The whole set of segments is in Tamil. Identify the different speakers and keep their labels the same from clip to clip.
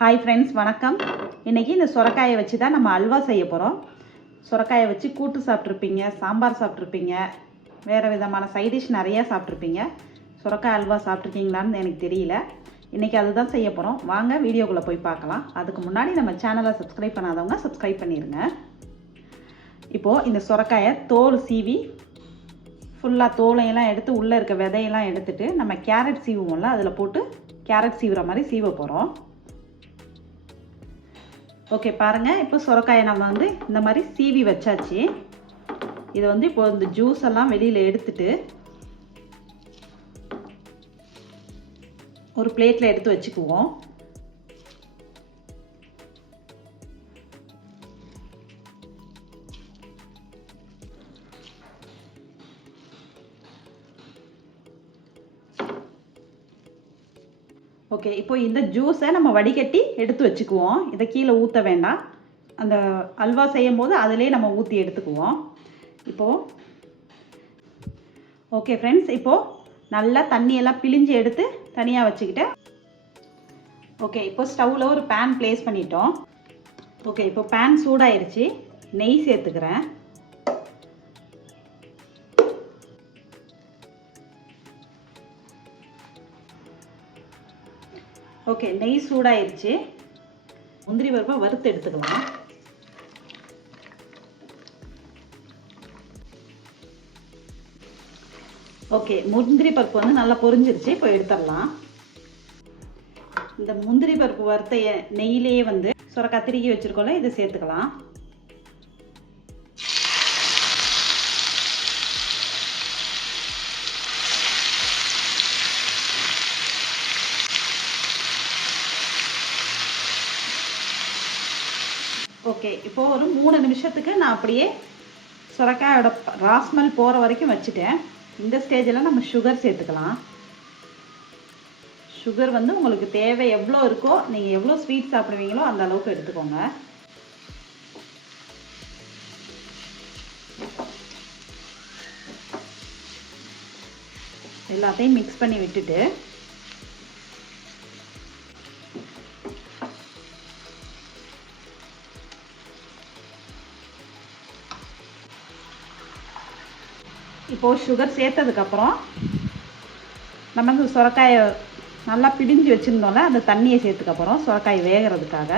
Speaker 1: ஹாய் ஃப்ரெண்ட்ஸ் வணக்கம். இன்றைக்கி இந்த சுரக்காயை வச்சு தான் நம்ம அல்வா செய்ய போகிறோம் சுரக்காயை வச்சு கூட்டு சாப்பிட்ருப்பீங்க சாம்பார் சாப்பிட்ருப்பீங்க வேறு விதமான சைடிஷ் நிறையா சாப்பிட்ருப்பீங்க சுரக்காய் அல்வா சாப்பிட்ருக்கீங்களான்னு எனக்கு தெரியல. இன்றைக்கி அதுதான் செய்ய போகிறோம் வாங்க வீடியோக்குள்ளே போய் பார்க்கலாம். அதுக்கு முன்னாடி நம்ம சேனலை சப்ஸ்கிரைப் பண்ணாதவங்க சப்ஸ்கிரைப் பண்ணிடுங்க இப்போது இந்த சுரக்காயை தோல் சீவி ஃபுல்லாக தோலையெல்லாம் எடுத்து உள்ளே இருக்க விதையெல்லாம் எடுத்துகிட்டு நம்ம கேரட் சீவுவோம்ல அதில் போட்டு கேரட் சீவுற மாதிரி சீவ போகிறோம் ஓகே பாருங்கள் இப்போ சுரக்காயை நம்ம வந்து இந்த மாதிரி சீவி வச்சாச்சு. இதை வந்து இப்போ இந்த ஜூஸ் எல்லாம் வெளியில் எடுத்துட்டு ஒரு பிளேட்டில் எடுத்து வச்சுக்குவோம். ஓகே இப்போ இந்த ஜூஸை நம்ம வடிகட்டி எடுத்து வச்சுக்குவோம். இதை கீழே ஊற்ற வேண்டாம். அந்த அல்வா செய்யும் போது அதிலே நம்ம ஊற்றி எடுத்துக்குவோம். இப்போது ஓகே ஃப்ரெண்ட்ஸ் இப்போது நல்லா தண்ணியெல்லாம் பிழிஞ்சு எடுத்து தனியாக வச்சுக்கிட்டு ஓகே இப்போ ஸ்டவ்வில் ஒரு பேன் ப்ளேஸ் பண்ணிட்டோம். ஓகே இப்போ பேன் சூடாயிருச்சு. நெய் சேர்த்துக்கிறேன். ஓகே நெய் சூடாயிருச்சு. முந்திரி பருப்பை வறுத்து எடுத்துக்கலாம். ஓகே முந்திரி பருப்பு வந்து நல்லா பொரிஞ்சிருச்சு இப்போ எடுத்துடலாம். இந்த முந்திரி பருப்பு வறுத்த நெய்யிலேயே வந்து சுர கத்திரிக்கி வச்சுருக்கோம்ல இதை சேர்த்துக்கலாம். ஓகே இப்போது ஒரு மூணு நிமிஷத்துக்கு நான் அப்படியே சுரக்காயோட ராஸ்மல் போகிற வரைக்கும் வச்சுட்டேன். இந்த ஸ்டேஜில் நம்ம சுகர் சேர்த்துக்கலாம். சுகர் வந்து உங்களுக்கு தேவை எவ்வளோ இருக்கோ நீங்கள் எவ்வளோ ஸ்வீட் சாப்பிடுவீங்களோ அந்த அளவுக்கு எடுத்துக்கோங்க. எல்லாத்தையும் மிக்ஸ் பண்ணி விட்டுட்டு இப்போது சுகர் சேர்த்ததுக்கப்புறம் நம்ம வந்து சுரக்காயை நல்லா பிடிஞ்சு வச்சுருந்தோம்ல அந்த தண்ணியை சேர்த்துக்கப்புறம் சுரக்காய் வேகிறதுக்காக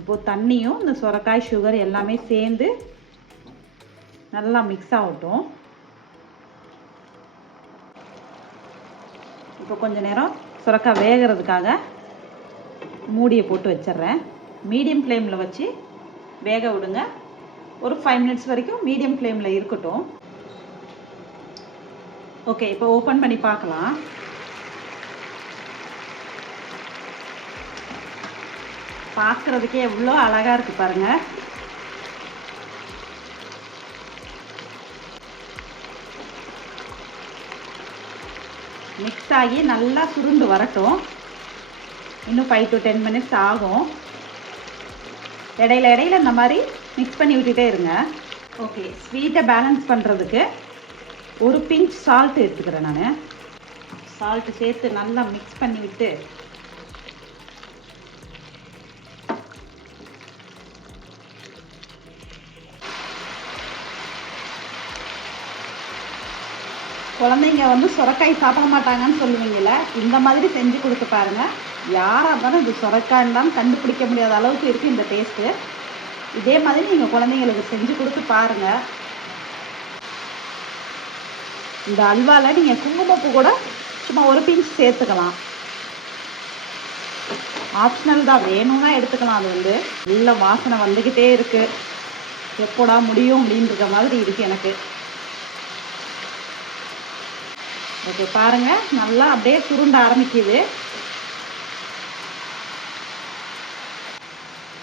Speaker 1: இப்போது தண்ணியும் இந்த சுரக்காய் சுகர் எல்லாமே சேர்ந்து நல்லா மிக்ஸ் ஆகட்டும். இப்போ கொஞ்சம் நேரம் சுரக்காய் வேகிறதுக்காக மூடியை போட்டு வச்சிடுறேன். மீடியம் ஃப்ளேமில் வச்சு வேக விடுங்க. ஒரு ஃபைவ் மினிட்ஸ் வரைக்கும் மீடியம் ஃப்ளேமில் இருக்கட்டும். ஓகே இப்போ ஓப்பன் பண்ணி பார்க்கலாம். பார்க்குறதுக்கே எவ்வளோ அழகாக இருக்குது பாருங்கள் மிக்ஸ் ஆகி நல்லா சுருண்டு வரட்டும். இன்னும் ஃபைவ் டு டென் மினிட்ஸ் ஆகும். இடையில இடையில இந்த மாதிரி மிக்ஸ் பண்ணி விட்டுட்டே இருங்க. ஓகே ஸ்வீட்டை பேலன்ஸ் பண்ணுறதுக்கு ஒரு பிஞ்ச் சால்ட் எடுத்துக்கிறேன் நான். சால்ட்டு சேர்த்து நல்லா மிக்ஸ் பண்ணிவிட்டு குழந்தைங்க வந்து சுரக்காய் சாப்பிட மாட்டாங்கன்னு சொல்லுவீங்கள இந்த மாதிரி செஞ்சு கொடுத்து பாருங்க. யாராக இருந்தாலும் இது சுரக்காய்ன்னு கண்டுபிடிக்க முடியாத அளவுக்கு இருக்குது இந்த டேஸ்ட்டு இதே மாதிரி நீங்கள் குழந்தைங்களுக்கு செஞ்சு கொடுத்து பாருங்க. இந்த அல்வாவில் நீங்கள் குங்குமப்பூ கூட சும்மா ஒரு பிஞ்ச் சேர்த்துக்கலாம். ஆப்ஷனல் தான் வேணும்னா எடுத்துக்கலாம் அது வந்து. நல்ல வாசனை வந்துக்கிட்டே இருக்கு. எப்போடா முடியும் அப்படின்ற மாதிரி இருக்கு எனக்கு. ஓகே பாருங்க. நல்லா அப்படியே சுருண்ட ஆரம்பிக்குது.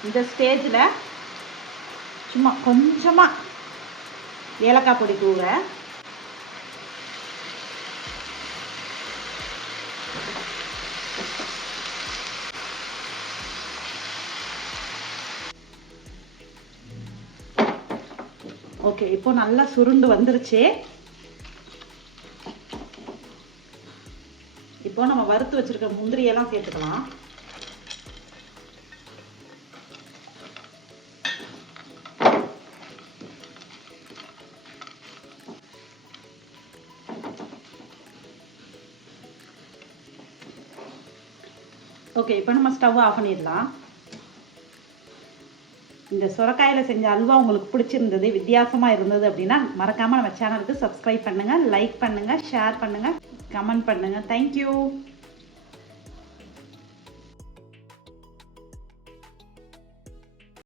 Speaker 1: இந்த ஸ்டேஜில் சும்மா கொஞ்சமாக ஏலக்காய் பொடி தூவுறேன் ஓகே இப்போ நல்லா சுருண்டு வந்துருச்சு. இப்போ நம்ம வறுத்து வச்சிருக்க முந்திரியெல்லாம் சேர்த்துக்கலாம். ஓகே இப்போ நம்ம ஸ்டவ் ஆஃப் பண்ணிடலாம். இந்த சுரக்காயில் செஞ்ச அல்வா உங்களுக்கு பிடிச்சிருந்தது வித்தியாசமாக இருந்தது அப்படின்னா மறக்காமல் நம்ம சேனலுக்கு சப்ஸ்கிரைப் பண்ணுங்கள் லைக் பண்ணுங்கள் ஷேர் பண்ணுங்கள் கமெண்ட் பண்ணுங்கள் தேங்க்யூ